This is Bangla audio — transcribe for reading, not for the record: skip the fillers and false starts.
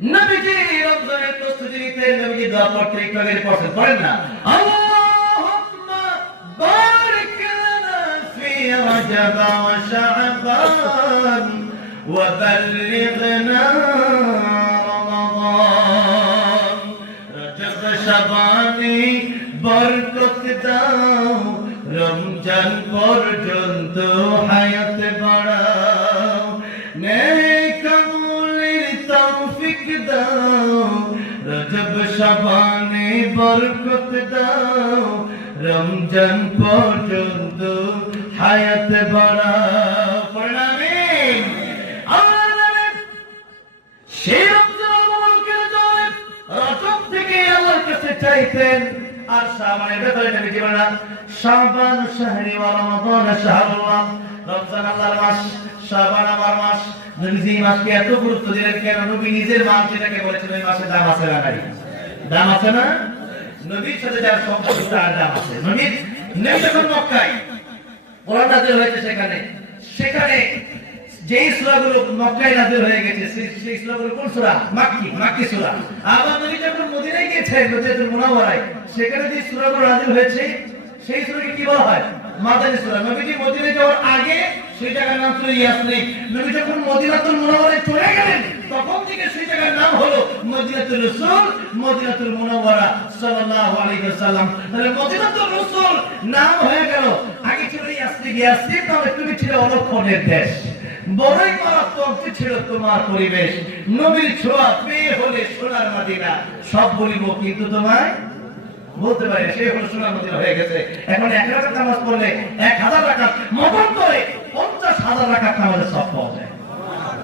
নবীজি রমজানের প্রস্তুতি নিতে নবীজি দোয়া পড়তে একটু আগে পড়ছেন, পড়েন না? আল্লাহুম্মা বারিক লানা ফি রজব ওয়া শাবান ওয়া বাল্লিগনা রমাদান। রজব শাবানে বরকত দাও, রমজান পর্যন্ত হায়াত বাড়াও, নেক আমলের তৌফিক দাও, রজব শাবানে বরকত দাও, রমজান পর্যন্ত হায়াত বাড়াও। আমিন। আমিন। সেই রমজান মুবারকের জন্য রজব থেকে আল্লাহর কাছে চাইতেন, আর শাবানের ব্যাপারে নবী কি বলেন? শাবান শাহরি ওয়া রমাদান শাহরুল্লাহ। রমজান আল্লাহর মাস, শাবান আমার মাস। নবীজি এই মাসকে এত গুরুত্ব দিলেন কেন? নবী নিজের মাস যেটাকে বলেছেন ওই মাসে দাম আছে না নাই? দাম আছে না? নবীর সাথে যার সম্পর্ক তার দাম আছে। নবী যখন মক্কায় কোরআন নাযিল হয়েছে, সেখানে যেই সূরাগুলো মক্কায় নাযিল হয়ে গেছে সেই সূরাগুলো কোন সূরা? মাক্কি সূরা। আবার নবী যখন মদিনায় গিয়েছেন, মদিনাতুল মুনাওয়ারায়, সেখানে যে সূরাগুলো নাযিল হয়েছে সেই সূরাকে কি বলা হয়? মাদানী সূরা। নবীজি মদিনায় যাওয়ার আগে সেই জায়গার নাম ছিল ইয়াসরিব। নবী যখন মদিনাতুল মুনাওয়ারায় চলে গেলেন তখন থেকে সেই জায়গার নাম হলো মদিনাতুর রাসূল, মদিনাতুল মুনাওয়ারা সাল্লাল্লাহু আলাইহি ওয়াসাল্লাম। তাহলে মদিনাতুর রাসূল নাম হয়ে গেল। আগে ছিল ইয়াসরিব। ইয়াসরিব নামে তুমি ছিল অলক্ষণের দেশ, বড়ই মারাত্মক ছিল তোমার পরিবেশ। নবীর ছোঁয়া পেয়ে হলে সোনার মদিনা। সব বলিব কিন্তু তোমায় বলতে পারি সে হলো সোনার মদিনা হয়ে গেছে। এখন 1 রাকাত নামাজ পড়লে 1000 রাকাত মতন করে 50,000 রাকাত নামাজের সওয়াব পাওয়া যায়।